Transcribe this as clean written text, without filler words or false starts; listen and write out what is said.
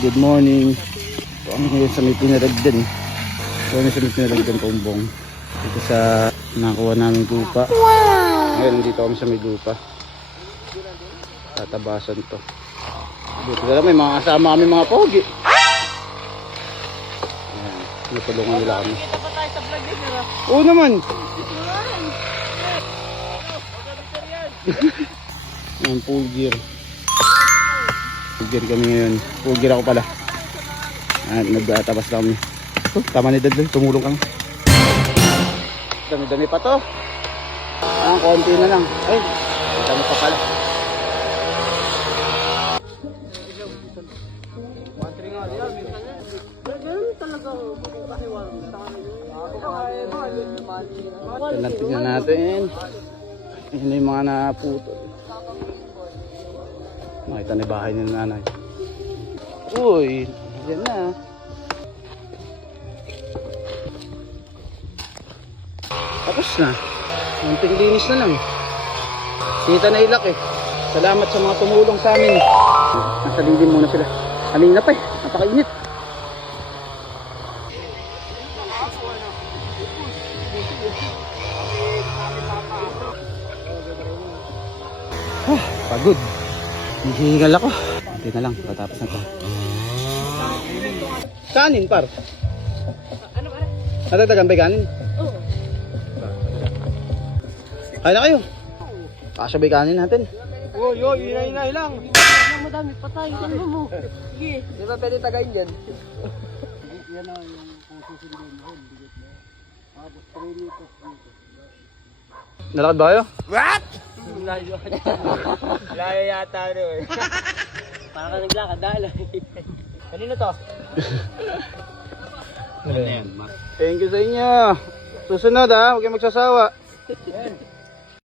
good morning. Ito kami ngayon sa may pinaragdan. Ito kami sa may pinaragdan Paumbong. Dito sa nakuha namin lupa. Ngayon dito kami sa may lupa. Tatabasan to. Dito na may mga kasama kami mga pogi. Ayan, natulungan nila kami. Kita pa tayo sa vlog din, ha? Oo naman. Ayan, full gear. Full gear kami ngayon. Full gear ako pala. Ayan, nagtatabas lang kami. Oh, tama ni Dad, tumulong kami. Dami-dami pa to. Konti na lang. Ay, dami pa pala. Tingnan natin. Yan yung mga naputol. Makita na yung bahay ni nanay. Uy, yan na. Tapos na. Munting linis na lang. Sita na ilak eh. Salamat sa mga tumulong sa amin. Nasa lilim muna sila. Kanina pa eh. Napakainit. Pagod. Hihingal ako. Hindi na lang. Patapos na ito. Kanin par? Ano ba? Natagdagan ba kanin? Oo. Kaya na kayo. Kasabay kanin natin. Yo, inay lang. Ano madami pa tayo. Ano mo? Sige. Di ba pwede tagayin yan? Yan na yung kung susundin mo. Tapos 3 liters dito. Nalakad ba kayo? What? Layo yata rin eh. Parang ka naglakad, dahil. Kanino to? Thank you sa inyo. Susunod ha, huwag kayong magsasawa.